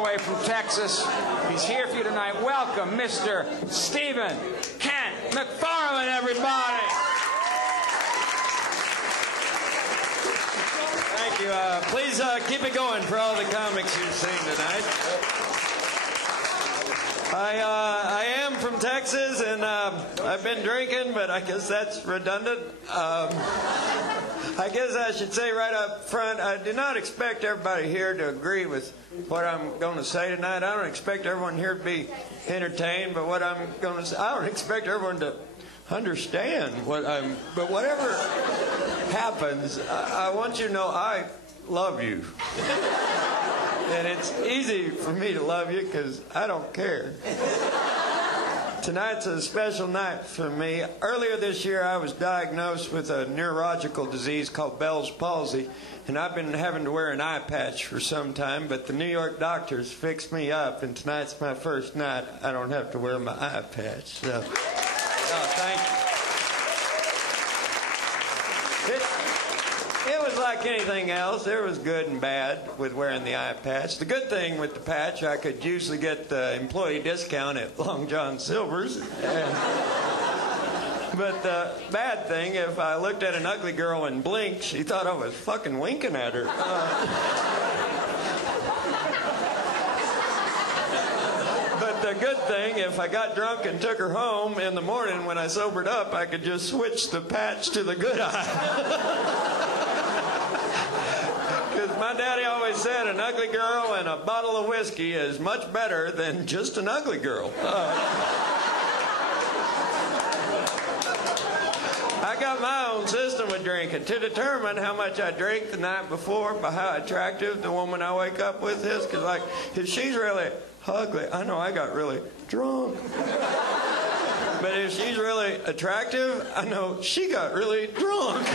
all the way from Texas. He's here for you tonight. Welcome, Mr. Stephen Kent McFarlin, everybody. Thank you. Please keep it going for all the comics you've seen tonight. I am from Texas, and I've been drinking, but I guess that's redundant. I guess I should say right up front, I do not expect everybody here to agree with what I'm going to say tonight. I don't expect everyone here to be entertained, but what I'm going to say, I don't expect everyone to understand but whatever happens, I want you to know I love you. And it's easy for me to love you because I don't care. Tonight's a special night for me. Earlier this year, I was diagnosed with a neurological disease called Bell's palsy, and I've been having to wear an eye patch for some time, but the New York doctors fixed me up, and tonight's my first night. I don't have to wear my eye patch. So, thank you. It was like anything else. There was good and bad with wearing the eye patch. The good thing with the patch, I could usually get the employee discount at Long John Silver's. But the bad thing, if I looked at an ugly girl and blinked, she thought I was fucking winking at her. But the good thing, if I got drunk and took her home in the morning when I sobered up, I could just switch the patch to the good eye. Because my daddy always said an ugly girl and a bottle of whiskey is much better than just an ugly girl. I got my own system with drinking to determine how much I drink the night before by how attractive the woman I wake up with is. Because, like, if she's really ugly, I know I got really drunk. But if she's really attractive, I know she got really drunk.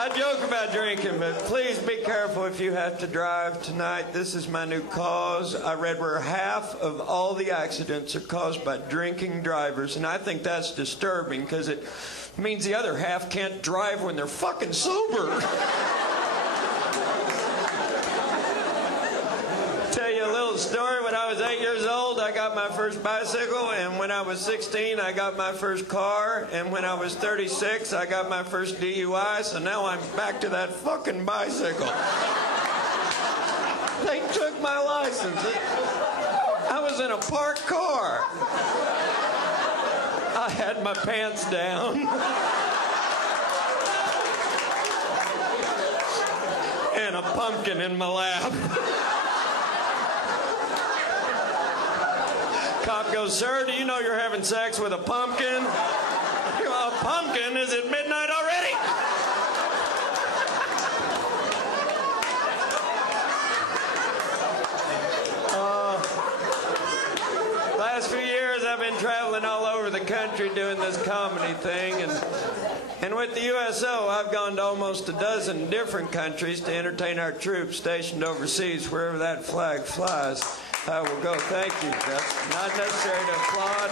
I joke about drinking, but please be careful if you have to drive tonight. This is my new cause. I read where half of all the accidents are caused by drinking drivers, and I think that's disturbing because it means the other half can't drive when they're fucking sober. Tell you a little story. When I was 8 years old, I got my first bicycle, and when I was 16, I got my first car, and when I was 36, I got my first DUI, so now I'm back to that fucking bicycle. They took my license. I was in a parked car. I had my pants down. And a pumpkin in my lap. Cop goes, "Sir, do you know you're having sex with a pumpkin?" "A pumpkin? Is it midnight already?" Last few years I've been traveling all over the country doing this comedy thing, and with the USO I've gone to almost a dozen different countries to entertain our troops stationed overseas wherever that flag flies. I will go. Thank you. That's not necessary to applaud.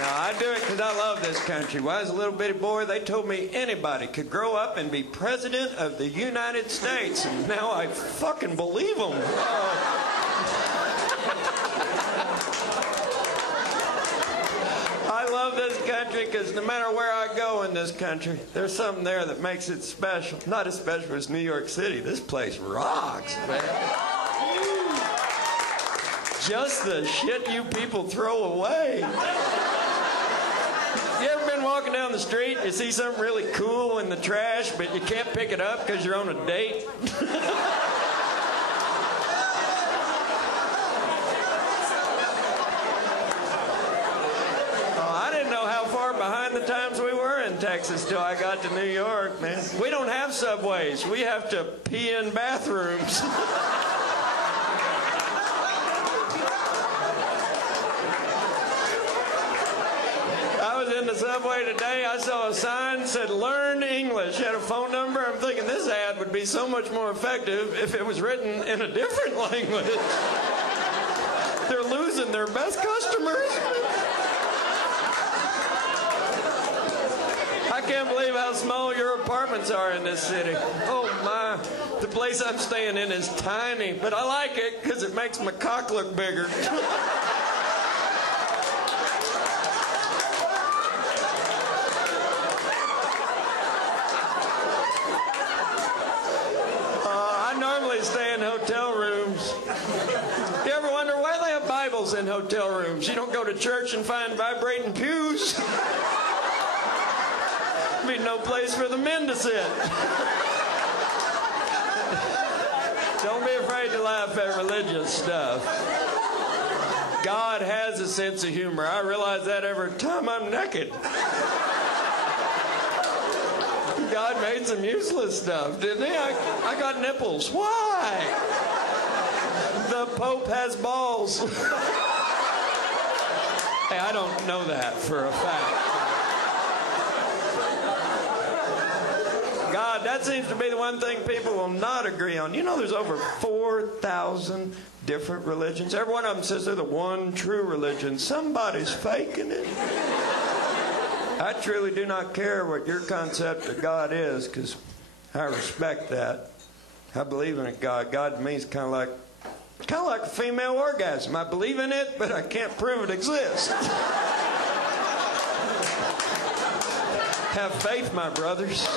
Now, I do it because I love this country. When I was a little bitty boy, they told me anybody could grow up and be president of the United States, and now I fucking believe them. I love this country because no matter where I go in this country, there's something there that makes it special. Not as special as New York City. This place rocks, man. Just the shit you people throw away. You ever been walking down the street, you see something really cool in the trash, but you can't pick it up because you're on a date? I didn't know how far behind the times we were in Texas till I got to New York, man. We don't have subways. We have to pee in bathrooms. In the subway today, I saw a sign that said "Learn English." Had a phone number. I'm thinking this ad would be so much more effective if it was written in a different language. They're losing their best customers. I can't believe how small your apartments are in this city. Oh, my. The place I'm staying in is tiny, but I like it because it makes my cock look bigger. I normally stay in hotel rooms. You ever wonder why they have Bibles in hotel rooms? You don't go to church and find vibrating pews. Be no place for the men to sit. Don't be afraid to laugh at religious stuff. God has a sense of humor. I realize that every time I'm naked. God made some useless stuff, didn't he? I got nipples. Why? The Pope has balls. Hey, I don't know that for a fact. God, that seems to be the one thing people will not agree on. You know, there's over 4,000 different religions. Every one of them says they're the one true religion. Somebody's faking it. I truly do not care what your concept of God is, because I respect that. I believe in a God. God to me is kind of like a female orgasm. I believe in it, but I can't prove it exists. Have faith, my brothers.